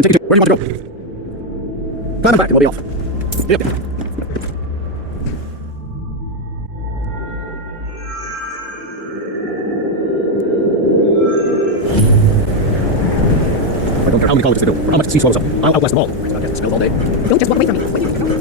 Take it to. Where do you want to go? Climb back, and we'll be off. Yep. I don't care how many colleges they do, or how much the sea swallows up. I'll outlast them all. I've got to smell all day. Don't just walk away from me. Where do you go?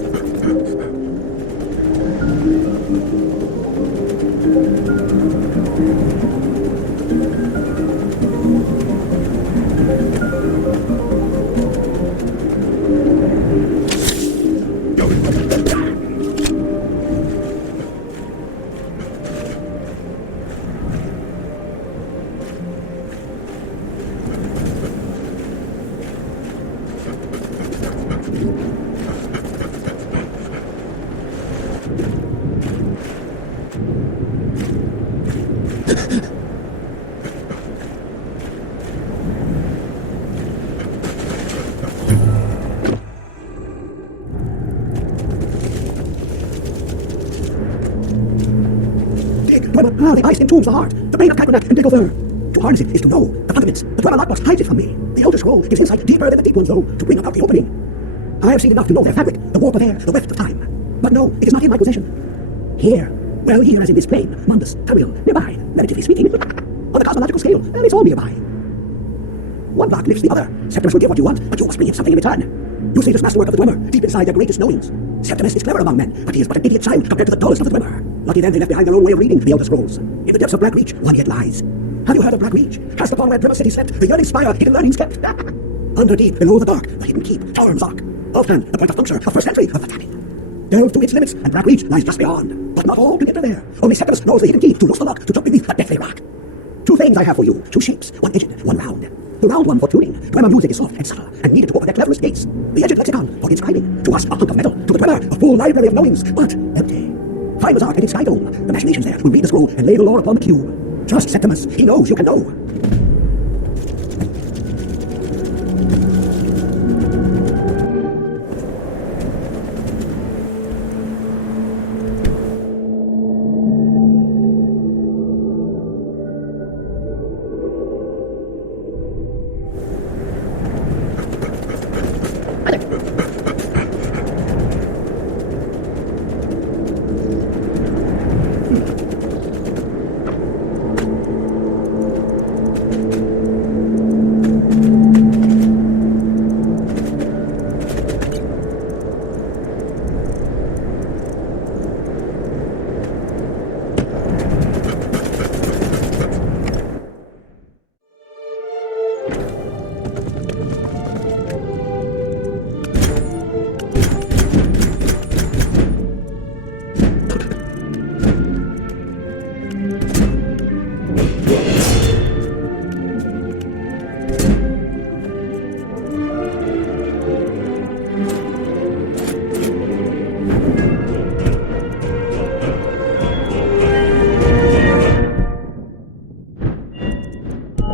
The ice entombs the heart, the brain of Kakarnak and Digglefur. To harness it is to know the fundaments. The Dwemer lockbox hides it from me. The Elder Scroll gives insight deeper than the deep ones, though, to bring about the opening. I have seen enough to know their fabric, the warp of air, the weft of time. But no, it is not in my possession. Here, well, here as in this plane, Mundus, Tariel, nearby, relatively speaking. On the cosmological scale, well, it's all nearby. One block lifts the other. Septimus will give what you want, but you must bring it something in return. You see this masterwork of the Dwemer, deep inside their greatest knowings. Septimus is clever among men, but he is but an idiot child compared to the dullest of the Dwemer. Lucky then they left behind their own way of reading the Elder Scrolls. In the depths of Black Reach, one yet lies. Have you heard of Black Reach? Cast upon where Dwemer City slept, the yearning spire, hidden learnings kept. Under deep, below the dark, the hidden keep, Torm's Ark. Often, the point of puncture of first entry of the tanning. Delve to its limits, and Black Reach lies just beyond. But not all can enter there. Only Septimus knows the hidden key to loose the lock, to jump beneath the deathly rock. Two things I have for you. Two shapes, one edged, one round. The round one for tuning. Dwemer music is soft and subtle, and needed to open their cleverest gates. The edged lexicon for inscribing. To us, a hunk of metal. To the Dwemer, a full library of knowings, but empty. Find his art and its sky dome. The machinations there will read the scroll and lay the lore upon the cube. Trust Septimus. He knows you can know.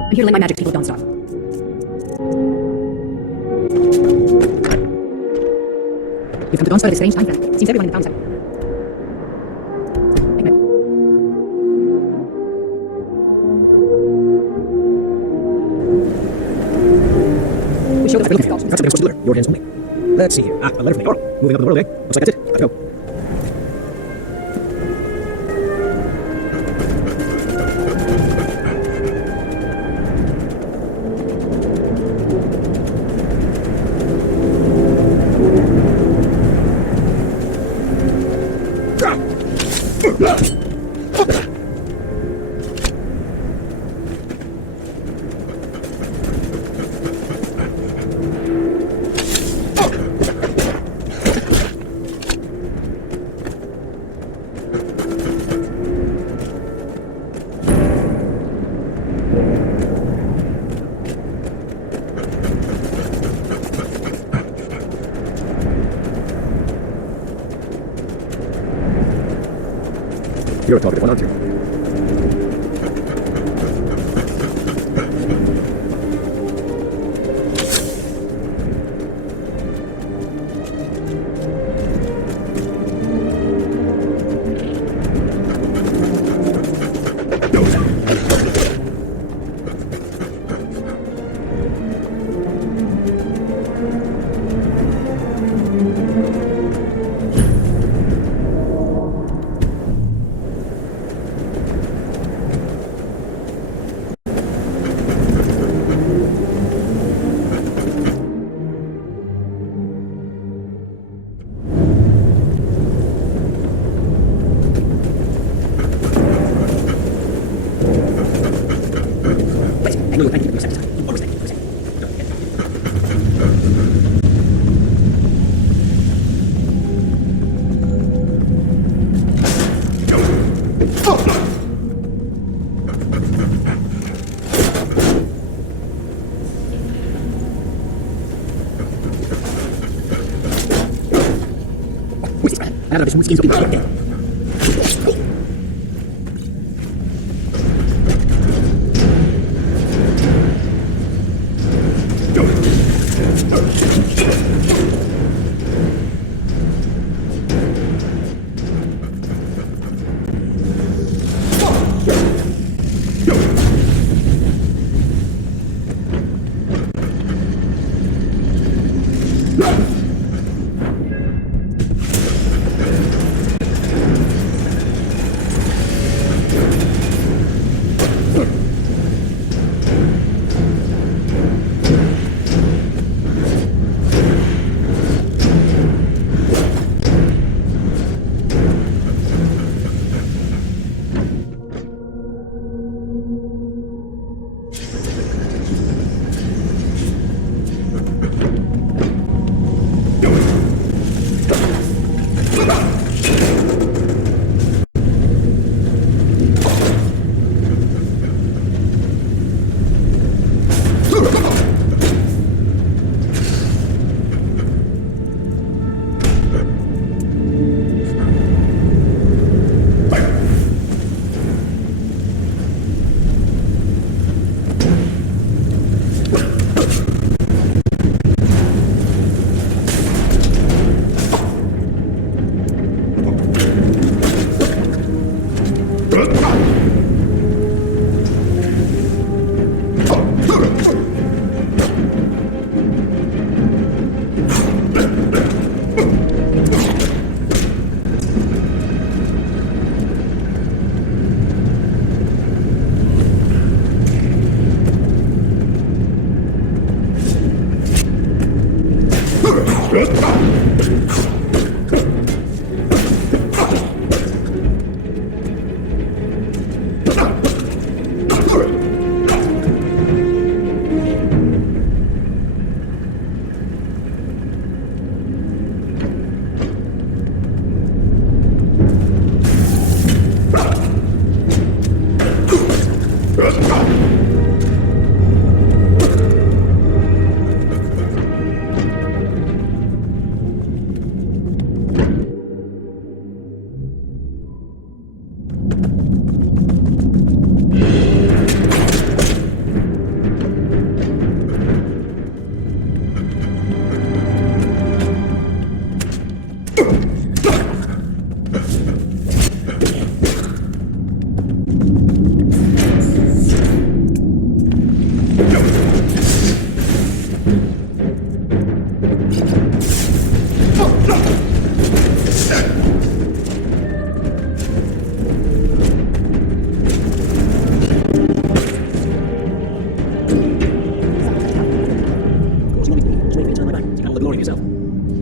I'm here to lend my magic to people who don't starve. You've come to Dawnstar at a strange time, friend. Seems everyone in the town's happy. We showed us the That's a letter. Your hands only. Let's see here. A letter from the Oracle. Moving up in the world, eh? Looks like that's it. Let's go. You're a talkative one, aren't you? That ought to be some schemes looking dead.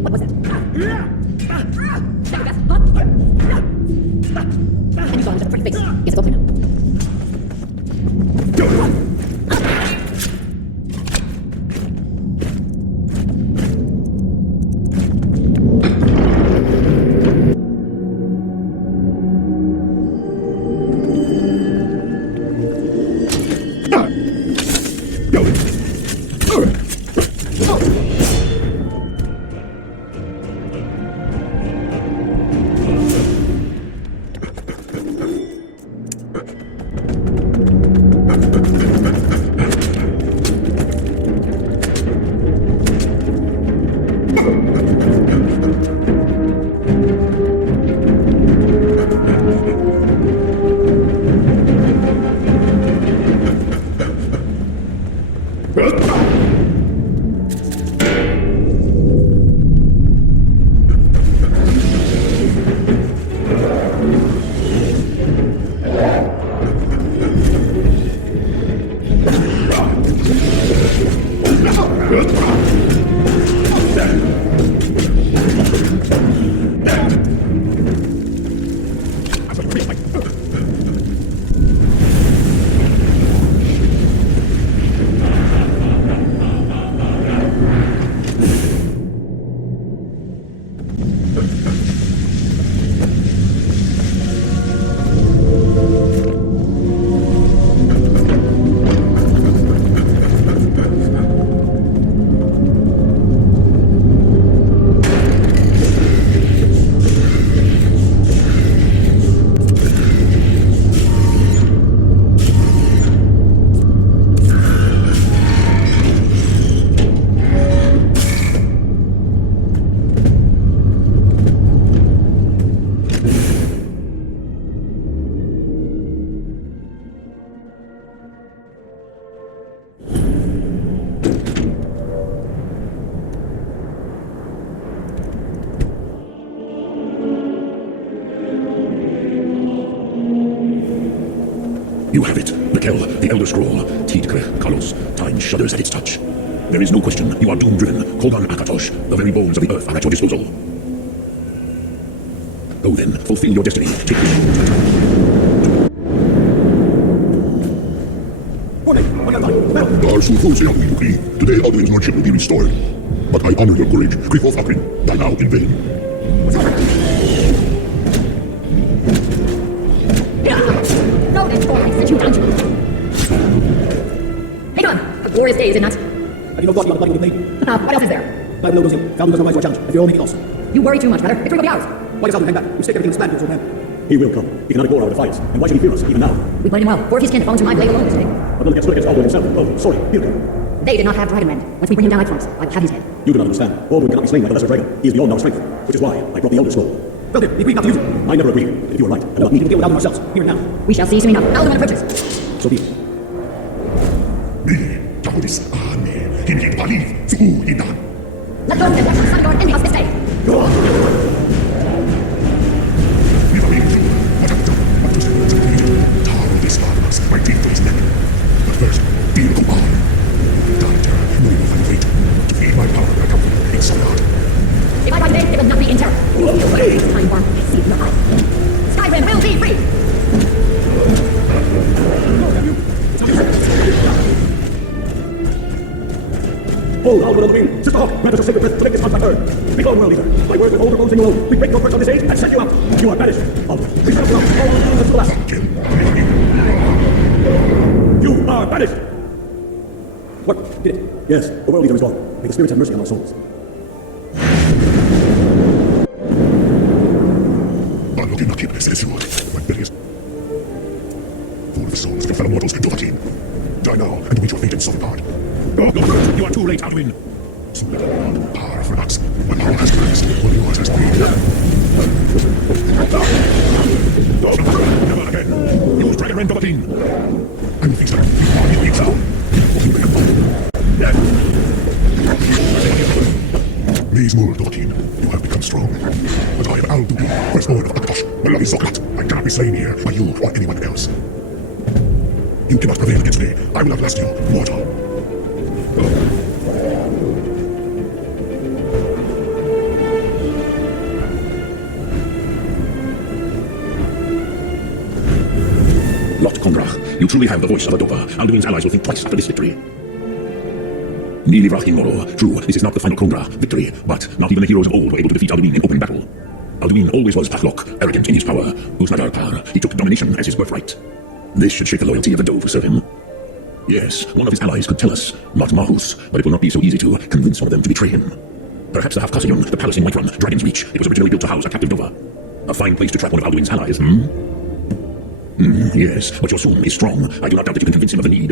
What was that? That was hot. And you saw him just a freaking face. Yes, it's open now. You have it. Mikkel, the Elder Scroll. Tidgre, Kalos. Time shudders at its touch. There is no question. You are doom-driven. Kolgan Akatosh. The very bones of the earth are at your disposal. Go then. Fulfill your destiny. Take it. Today Alduin's lordship will be restored. But I honor your courage. Grifoth Akrin. Die now in vain. No, that's all I sent you down to. Hey, come on. A glorious day, is it not? Have you no thought you want to with me? What else is there? I will lose him. Found no rise or challenge. If you're only lost. You worry too much, brother. Victory will be ours. Why does Alduin hang back? You stake everything in his plan, old man. He will come. He cannot ignore our defiance. And why should he fear us, even now? We played him well. Four of his kin fallen to my blade alone this day. But none can stood against Alduin himself. Oh, sorry. He'll come. They did not have Dragonrend. Once we bring him down like Florence, I will have his head. You do not understand. Alduin cannot be slain by the lesser dragon. He is beyond our strength. Which is why I brought the Elder Scroll. Well then, he agreed not to use it. I never agreed. If you are right, I will not need to deal with Alduin ourselves. Here and now. We shall see soon enough. Alduin approaches. So be it. Let go of the death son Lord envy us this day. Go on. But first, deal go on. Doctor, no you find fate. To feed my power and comfort in some art. If I die today, it will not be in terror. Time bomb, I see it in your eyes. Skyrim will be free. Hold Alduin on the wing. Sister Hawk, grant us your sacred breath to make this contract heard. Begone, world leader. My word will hold your bones in your own. We break your curse on this age and set you out. You are banished. Alduin, we shall not all to the last. You are banished. What? Did it? Yes, the world leader is gone. May the spirits have mercy on our souls. Unlucky not keep this as you would. My biggest. Fool of the souls of your fellow mortals, Dovahkiin. Die now and meet your fate in Sovngarde. No, you are too late, Alduin. So little beyond power for us. When power has grace, when yours has been. Never again. Use Dragonrend Dovahkiin. And fix that. You need so. Please, Mul Dovahkiin, you have become strong. But I am Alduin, firstborn of Akatosh, the lovely Zokrat. I cannot be slain here by you or anyone else. You cannot prevail against me. I will outlast you, mortal. Lot Kondrach, you truly have the voice of a Dopa. Alduin's allies will think twice after this victory. Nili Vrachin Moro. True, this is not the final Kondrach victory, but not even the heroes of old were able to defeat Alduin in open battle. Alduin always was Pathlok, arrogant in his power. Uznadarpar, he took domination as his birthright. This should shake the loyalty of the Dove who serve him. Yes, one of his allies could tell us, not Mahus, but it will not be so easy to convince one of them to betray him. Perhaps the Hafkasian, the palace in Whiterun, Dragon's Reach. It was originally built to house a captive Dova. A fine place to trap one of Alduin's allies, Yes, but your Sum is strong. I do not doubt that you can convince him of the need.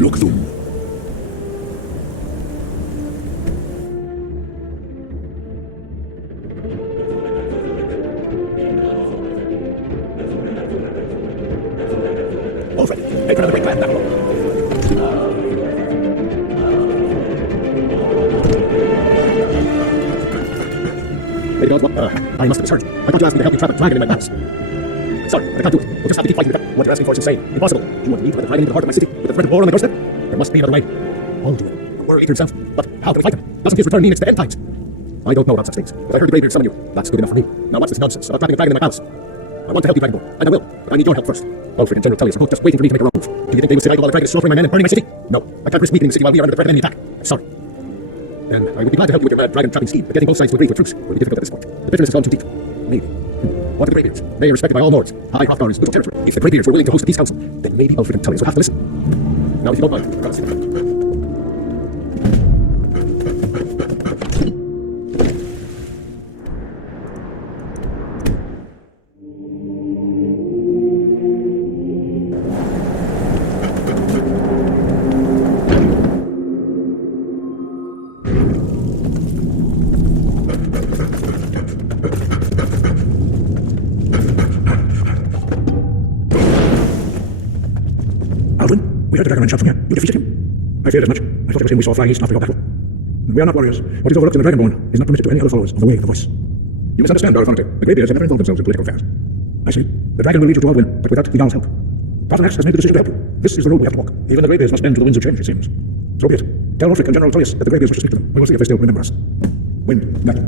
Look, Thum. Alfred, make another great plan, Babylon. Lady Gods, I must have misheard you. I thought you asked me to help you trap a dragon in my palace. Sorry, but I can't do it. We'll just have to keep fighting the devil. What you're asking for is insane. Impossible. Do you want me to let the dragon into the heart of my city with the threat of war on my doorstep? There must be another way. Alduin, the world eater himself. But how can we fight him? Doesn't his return mean it's the end times? I don't know about such things, but I heard the Greybeard summon you. That's good enough for me. Now what's this nonsense about trapping a dragon in my palace? I want to help you, Dragonborn, and I will, but I need your help first. Alfred and General Tullius are both just waiting for me to make a wrong move. Do you think they will sit idle while the dragon is slaughtering my men and burning my city? No, I can't risk weakening the city while we are under the threat of enemy attack. I'm sorry. And I would be glad to help you with your mad dragon trapping scheme, but getting both sides to agree to a truce will be difficult at this point. The bitterness has gone too deep. Maybe. What of the Greybeards? They are respected by all lords. High Hrothgar is neutral territory. If the Greybeards were willing to host a peace council, then maybe Alfred and Tullius would have to listen. Now, if you don't mind, we heard the dragon shout from here. You defeated him. I feared as much. I thought it was him we saw flying east after your battle. We are not warriors. What is overlooked in the Dragonborn is not permitted to any other followers of the way of the voice. You misunderstand, Dorothante. The Greybeards have never involved themselves in political affairs. I see. The dragon will lead you to Alduin, but without the Jarl's help. Tartanax has made the decision to help you. This is the road we have to walk. Even the greybeards must bend to the winds of change, it seems. So be it. Tell Ulfric and General Tullius that the greybeards wish to speak to them. We will see if they still remember us. Wind, battle.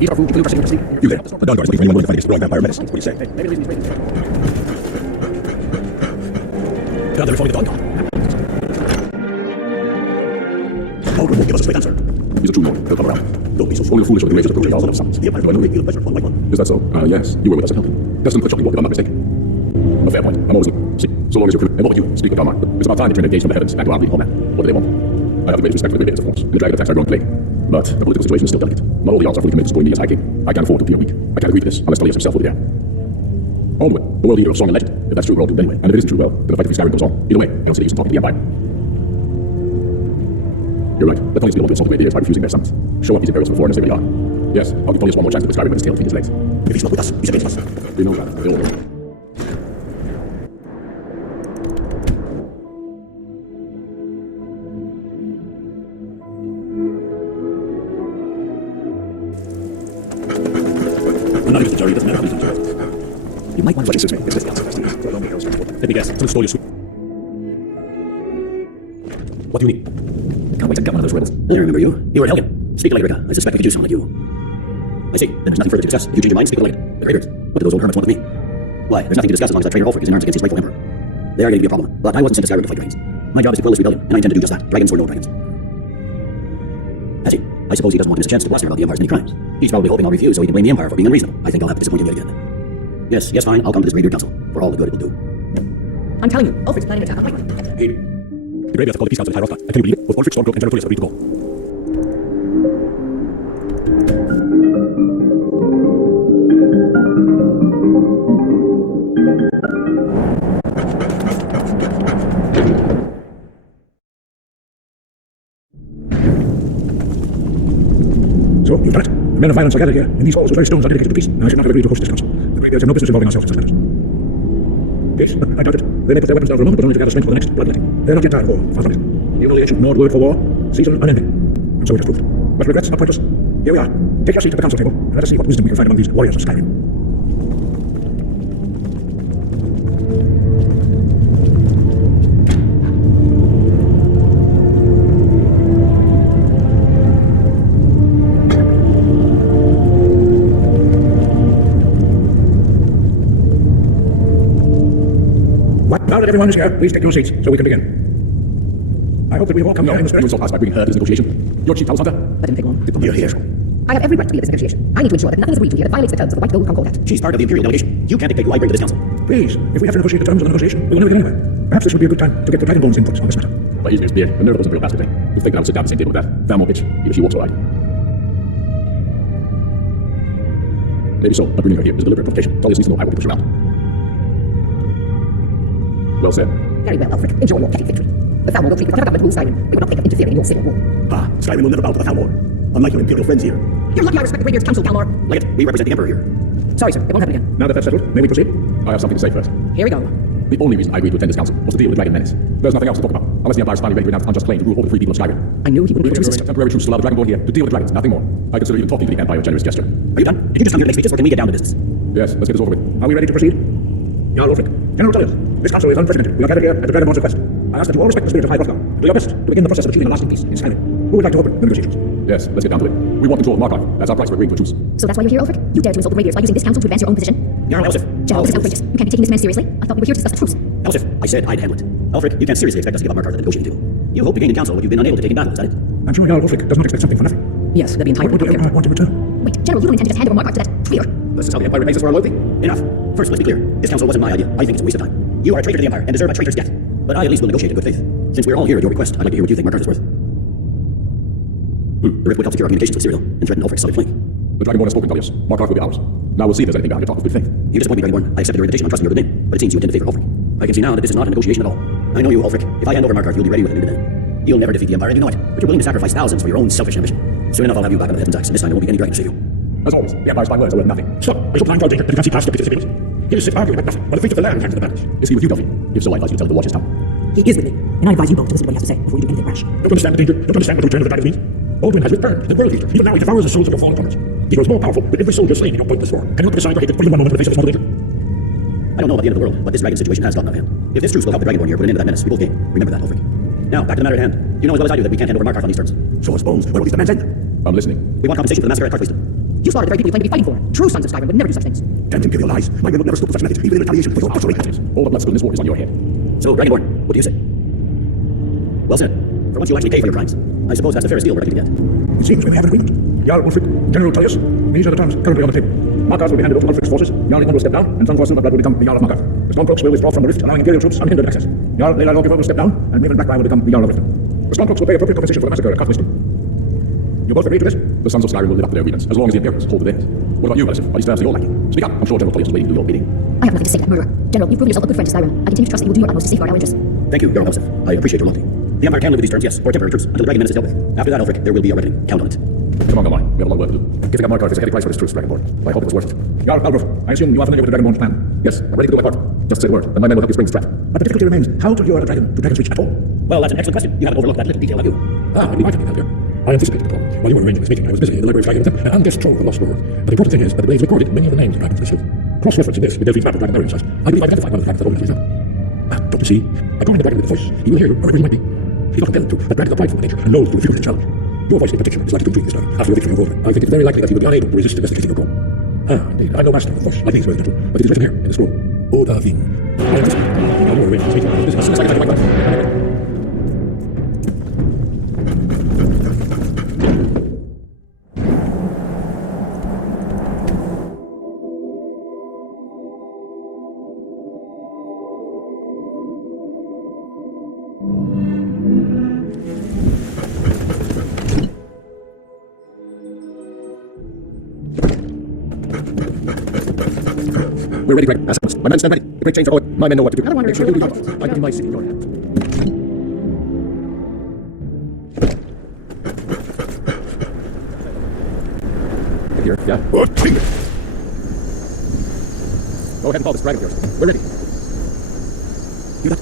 Eat our food, you can leave You there. The Dawn Guard is looking for anyone willing to fight against the growing vampire menace. What do you say? Maybe leave these waiting. God, they're reforming the Dawn Guard. Aldrin won't give us a straight answer. He's a true Norn. He'll come around. Don't be so only foolish with the ragers approaching all of summons. The Empire will reveal pleasure one by one. Is that so? Yes. You were with us in Helton. Destined for the shocking walk, if I'm not mistaken. A fair point. I'm always looking. See, so long as you're and what would you speak of Dalmar? It's about time to turn engaged from the heavens back to our bleeding homeland. What do they want? I have the greatest respect for the greatest of force, and the dragon attacks our growing plague. But the political situation is still delicate. Not all the odds are fully committed to supporting me as High King. I can't afford to appear weak. I can't agree to this unless Tullius himself will be there. Alduin, the world leader of song and legend. If that's true, we're all doomed anyway. And if it isn't true, well, then the fight for Skyrim goes on. Either way, I don't see the use in talking to the Empire. You're right. Let Tullius be the one to insult the great by refusing their summons. Show up these imperials before and as they really are. Yes, I'll give Tullius one more chance to put Skyrim when his tail between his legs. If he's not with us, he's against us. We know that. They all know. I'm not against the jury, it doesn't matter who's in charge. You might want to Such as it's the answer. Let me guess. Some stole your suit. What do you need? Can't wait to gut one of those rebels. I remember you. You were at Helgen. Speak later, Rika. I suspect I could use someone like you. I see. Then there's nothing further to discuss. If you change your mind, speak later. The Greybeards. What do those old hermits want with me? Why? There's nothing to discuss as long as I train Ulfric is in arms against his rightful emperor. They are going to be a problem. But I wasn't sent to Skyrim to fight dragons. My job is to quell this rebellion, and I intend to do just that. Dragons or no dragons. I see. I suppose he doesn't want to miss a chance to blast him about the Empire's many crimes. He's probably hoping I'll refuse so he can blame the Empire for being unreasonable. I think I'll have to disappoint him yet again. Yes, fine. I'll come to this Greybeard Council for all the good it will do. I'm telling you, Ulfric's planning an attack on Whiterun. Hey, the Greybeards have called the peace council in High Rothgar. And can you believe it? Both Ulfric, Stormcloak, and General Tullius have agreed to go. So, you've done it. The men of violence are gathered here, in these halls with very stones are dedicated to peace. I should not have agreed to host this council. The Greybeards have no business involving ourselves in such matters. Yes, I doubt it. They may put their weapons down for a moment, but only to gather strength for the next bloodletting. They're not yet tired of war, far from it. You know the ancient Nord word for war? Season unending. And so it has proved. But regrets are pointless. Here we are. Take your seat at the council table, and let us see what wisdom we can find among these warriors of Skyrim. Now that everyone is here, please take your seats so we can begin. I hope that we have all come here in the You spirit. insult us by bringing her to this negotiation. You're chief house hunter. That didn't take long. You're here. I have every right to be at this negotiation. I need to ensure that nothing is agreed to here that violates the terms of the White Gold Concordat. She's part of the Imperial delegation. You can't dictate who I bring to this council. Please, if we have to negotiate the terms of the negotiation, we will never get anywhere. Perhaps this would be a good time to get the Dragonborn's input on this matter. But he's beard. The nerve wasn't real bastard thing. You think that I would sit down at the same table with that? Damn old bitch. Even if she walks all right. Maybe so, but bringing her here is a deliberate provocation. Tullius needs to know I want to push her out. Well said. Very well, Ulfric. Enjoy your petty victory. The Thalmor will treat with whatever government rules Skyrim. They will not think of interfering in your civil war. Ah, Skyrim will never bow to the Thalmor. Unlike your Imperial friends here. You're lucky I respect the Greybeard's council, Thalmor. Like it, we represent the Emperor here. Sorry, sir. It won't happen again. Now that that's settled, may we proceed? I have something to say first. Here we go. The only reason I agreed to attend this council was to deal with the dragon menace. There's nothing else to talk about, unless the Empire is finally ready to renounce unjust claim to rule over the free people of Skyrim. I knew he wouldn't We be choose a temporary truce to allow the Dragonborn here to deal with the dragons, nothing more. I consider even talking to the Empire a generous gesture. Are you done? Did you just come here to make speeches, or can we get down to business? Yes, let's get this over with. Are we ready to proceed? Jarl Ulfric, General Tullius, this council is unprecedented. We are gathered here at the Dragonborn's request. I ask that you all respect the spirit of High Rothgar. Do your best to begin the process of achieving a lasting peace in Skyrim. Who would like to open the negotiations? Yes, let's get down to it. We want control of Markarth. That's our price for agreeing to a truce. So that's why you're here, Ulfric? You dare to insult the Greybeards by using this council to advance your own position? Jarl Elsif. General, this is outrageous. You can't be taking this man seriously. I thought we were here to discuss the truce. Elsif, I said I'd handle it. Ulfric, you can't seriously expect us to give up Markarth at the negotiating table. You hope to gain in council what you've been unable to take in battle, is that it? I'm sure Jarl Ulfric does not expect something for nothing. Yes, that'd be entire What would the Empire want in return? Wait, General, you don't intend to just hand over Markarth to that traitor. This is how the Empire repays us for our loyalty? Enough. First, let's be clear. This council wasn't my idea. I think it's a waste of time. You are a traitor to the Empire and deserve a traitor's death. But I at least will negotiate in good faith. Since we're all here at your request, I'd like to hear what you think Markarth is worth. The Rift would help secure our communications with Cyril and threaten Ulfric's solid flank. The Dragonborn has spoken, Tullius. Markarth will be ours. Now we'll see if there's anything behind your talk of good faith. You disappoint me, Dragonborn. I accepted your invitation on trusting your good name, but it seems you intend to favor Ulfric. I can see now that this is not a negotiation at all. I know you, Ulfric. If I hand over Markarth, you'll be ready with a new demand. You'll never defeat the Empire, and you know it, but you're willing to sacrifice thousands for your own selfish ambition. Soon enough, I'll have you back on the Heaven's Axe, and this time there won't be any dragon to save you. As always, the Empire's fine words are worth nothing. Stop! I shall plan for danger, but you can't see past the pits of his He is sit arguing about nothing, while the fate of the land hangs in the balance. Is he with you, Duffy? If so, I advise you to tell him to watch his tongue. He is with me, and I advise you both to listen to what he has to say before you do anything rash. Don't understand the danger. Don't understand what the return of the dragon means. Baldwin has returned, the world eater. Even now he devours the souls of your fallen opponents. He grows more powerful with every soldier slain in your pointless war. Can you not decide or hatred for even one moment in the face of this mortal danger? I don't know about the end of the world, but this dragon situation has gotten out of hand. If this truce will help the Dragonborn here put an end to that menace, we both gain. Remember that, Ulfric. Now, back to the matter at hand. You know as well as I do that we can't hand over Markarth on these terms. So, Bones, where will these demands end? I'm listening. We want compensation for the massacre at Carthwayston. You slaughtered the very people you claim to be fighting for. True sons of Skyrim would never do such things. Damn him, give your lies. My men would never stoop to such an attitude, even in retaliation for your absolute actions. All the blood spilled in this war is on your head. So, Dragonborn, what do you say? Well said. For once you actually pay for your crimes. I suppose that's the fairest deal we're likely to get. It seems we have an agreement. Jarl Ulfric, General Tullius, these are the terms currently on the table. Markarth will be handed over to Ulfric's forces. Jarl Ingvar will step down, and Thunfor Silverblood will become the Jarl of Markarth. The Stormcloaks will withdraw from the rift, allowing Imperial troops unhindered access. Jarl Leila Lawgiver will step down, and Raven Blackfire will become the Jarl of Riften. The Stormcloaks will pay appropriate compensation for the massacre at Carthwayston. You both agree to this? The sons of Skyrim will live up to their agreements, as long as the Imperials hold to theirs. What about you, Relative? Are these terms to your liking? Speak up. I'm sure General Tullius is waiting to do your bidding. I have nothing to say to that murderer. General, you've proven yourself a good friend to Skyrim. I continue to trust that you will do your utmost to safeguard our interests. Thank you, Jarl Elsif. I appreciate your loyalty. The Empire can live with these terms, yes, or temporary truce, until the dragon menace is dealt with. After that, Ulfric, there will be a reckoning. Count on it. Come on, Line. We have a lot of work to do. Giving up Markarth is a heavy price for this truce, Dragonborn. I hope it was worth it. Jarl Albruf, I assume you are familiar with the Dragonborn's plan. Yes, I'm ready to do my part. Just say the word, and my men will help you spring this trap. But the difficulty remains, how to lure a dragon to Dragon's Reach at all? Well, that's an excellent question. You haven't overlooked that little detail, have you? Maybe I can help here. I anticipated the problem. While you were arranging this meeting, I was busy in the library of Skyrim and this trove of the lost lore. But the important thing is that the blades recorded many of the names of dragons listed. Cross-referencing this with Delphine's map of dragon burial sites, I believe I identified one of the dragons that always up. Don't you see? According to the dragon with the voice, he will hear you wherever he might be. He's not compelled to, but dragons are prideful by nature and knows to refuse the challenge. Your voice in particular is likely to intrigue this dragon. After your victory over Ulfric, I think it's very likely that he will be unable to resist investigating your call. Indeed. I'm no master of the voice, like these very gentle, but it is written here in the scroll. Odahvin. I anticipate. While you were arranging this meeting, I was busy as soon as I can find my We're ready, Greg. As promised. My men stand ready. The great chains are going. My men know what to do. Make sure you do your part. I give you my city in your hands. Here, yeah. What? Go ahead and call this dragon of yours. We're ready. You got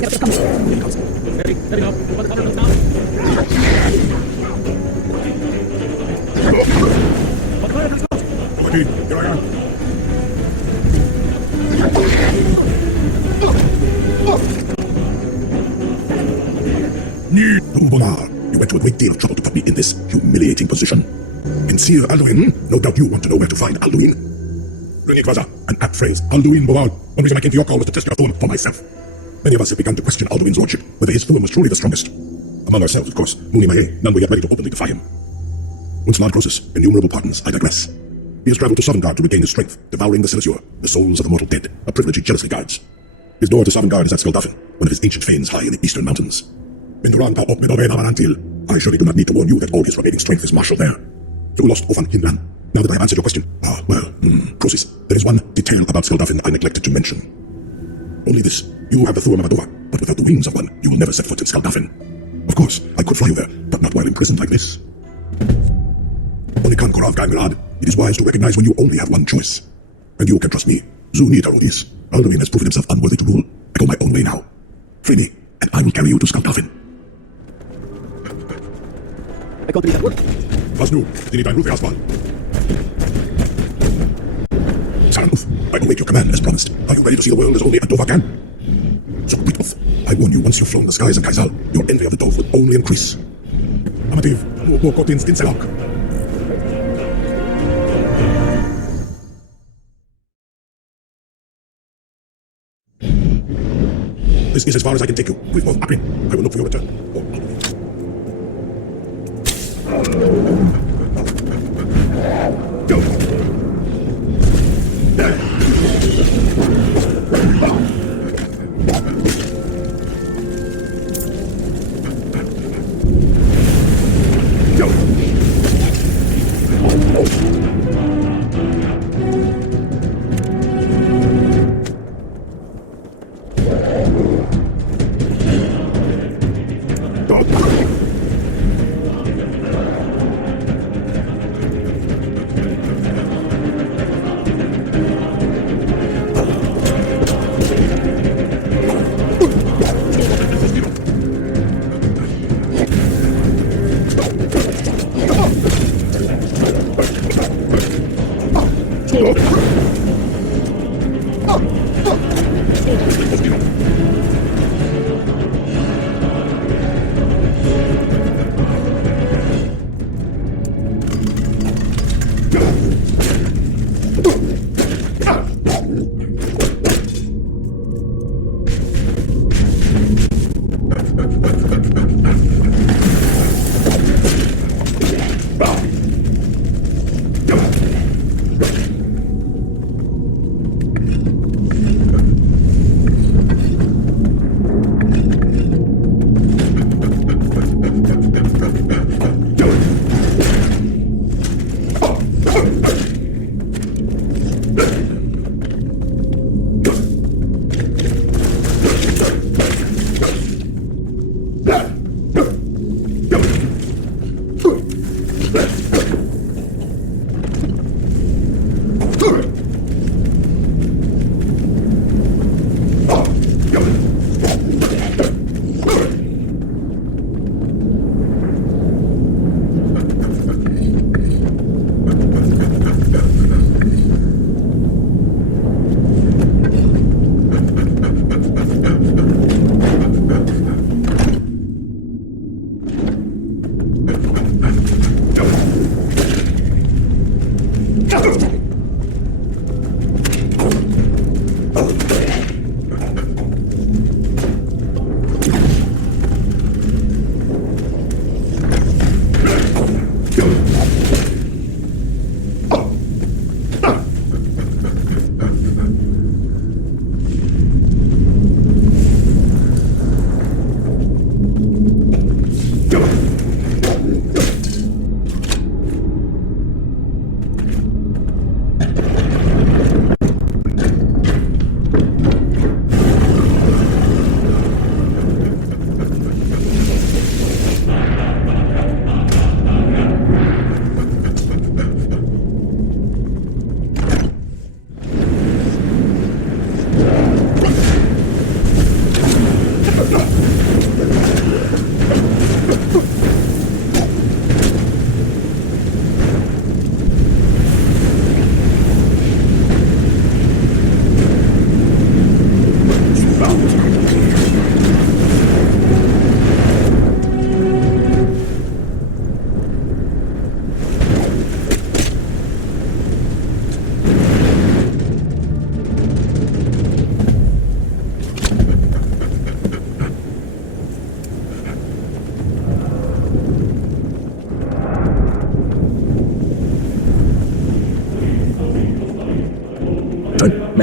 Yep, it's coming. Here it comes. Ready? Ready now. What the cover now? Okay, here I am. You went to a great deal of trouble to put me in this humiliating position. Sincere Alduin, no doubt you want to know where to find Alduin. Bring it, Raza, and apt phrase, Alduin Board. One reason I came to your call was to test your Thu'um for myself. Many of us have begun to question Alduin's lordship, whether his Thu'um was truly the strongest. Among ourselves, of course, Mooney Mae, none were yet ready to openly defy him. Once Lord Croesus, innumerable pardons, I digress. He has traveled to Sovngarde to regain his strength, devouring the Silesure, the souls of the mortal dead, a privilege he jealously guards. His door to Sovngarde is at Skuldafn, one of his ancient fanes high in the eastern mountains. I surely do not need to warn you that all his remaining strength is marshaled there. You lost Ofan Hinran. Now that I have answered your question, Croesus, there is one detail about Skuldafn I neglected to mention. Only this, you have the Thu'um of a dwarf, but without the wings of one, you will never set foot in Skuldafn. Of course, I could fly you there, but not while imprisoned like this. Only Kankorav Gaimrad, it is wise to recognize when you only have one choice. And you can trust me. Zuni Tarodis. Alduin has proven himself unworthy to rule. I go my own way now. Free me, and I will carry you to Skuldafn. I can't believe that word. Vasnu, Dinitai Ruthi Aspan. Saranuth, I await your command as promised. Are you ready to see the world as only a Dova can? So, Britmuth, I warn you, once you've flown the skies of Kaisal, your envy of the Dove will only increase. Amativ, Mokotin Stinselok. This is as far as I can take you. With both Aprin, I will look for your return. Go!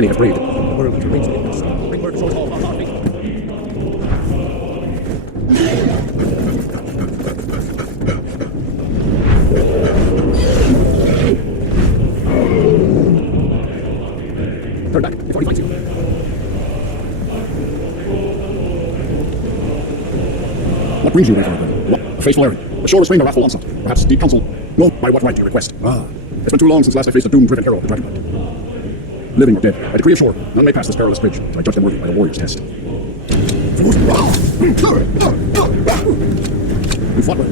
Many have prayed. The world is arranged in this. Bring word to shores all our faith. Turn back before he finds you. What brings you there, brother? What? A faithful errand. A shoreless ring, a wrathful onslaught. Perhaps deep counsel. Well, by what right do you request? It's been too long since last I faced a doom-driven hero of the Dragonlight. Living or dead, by decree of shore, none may pass this perilous bridge until I judge them worthy by a warrior's test. You fought well.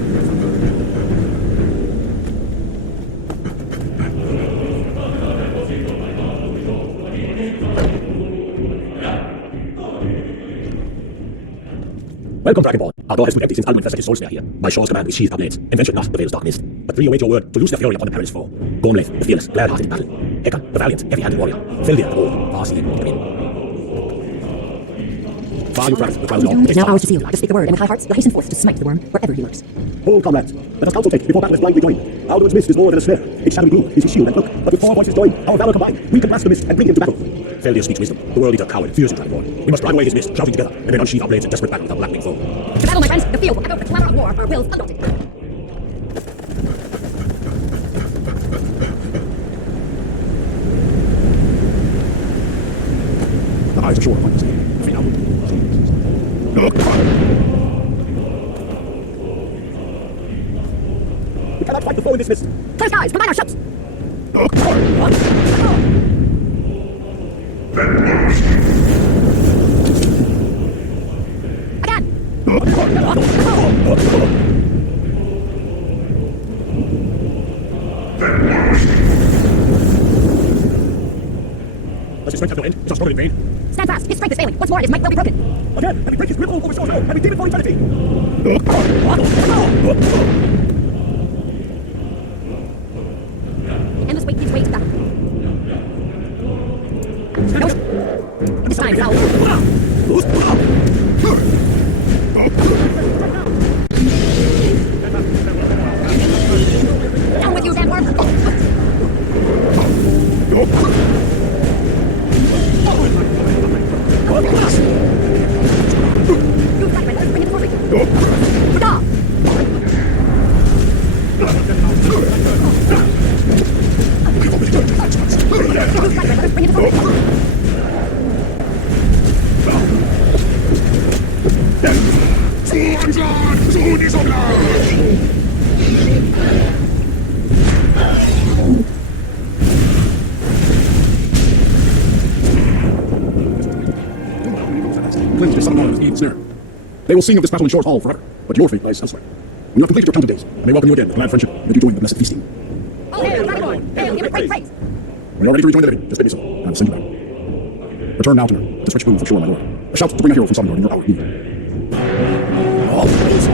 Welcome, Dragonborn. Our door has stood empty since Alwyn first set his souls here. By Shore's command we sheathed our blades, and ventured not the veil's dark mist. But three await your word to loose the fury upon the perilous foe. Gormlaith, the fearless, glad-hearted in battle. Hector, the valiant, heavy-handed warrior. Feldir, the bold, far-seeing, intervening. Far you travel, the trials It is now ours to seal. Just speak the word, and with high hearts, we'll hasten forth to smite the worm wherever he lurks. Hold, comrades. Let us counsel take before battle is blindly joined. Alduin's mist is more than a snare. Its shadowy gloom is his shield and cloak. But with four voices joined, our valor combined, we can blast the mist and bring him to battle. Feldir speaks wisdom. The world eater coward fears you, Dragonborn. We must drive away his mist, shouting together, and then unsheath our blades in desperate battle with our black-winged foe. To battle, my friends, the field will echo the clamor of war, our wills undaunted. The eyes ashore upon us. Feet outward. We cannot fight the foe in this mist. Clear skies, combine our ships! Again! Does his strength have no end? Is our struggle in vain? Stand fast, his strength is failing. Once more, his might will be broken. Again, and we break his grip over shore, and we deem it for eternity. Endless weight gives way to battle. This time, Raoul. Down with you, sandworm! You sacrifice, bring it before me. Stop! You sacrifice, bring it before me. Cleanse your son of his evil snare. They will sing of this battle in Shore's Hall forever, but your fate lies elsewhere. When you have completed your counted days, I may welcome you again with glad friendship, and let you join the blessed feasting. Oh, hail, Dragonborn! Hail, give it great praise! When you are ready to rejoin the living, just bid me so, and I will send you back. Return now to her, this rich boon from Shore, my lord. A shout to bring a hero from somewhere in your hour of need. All praise.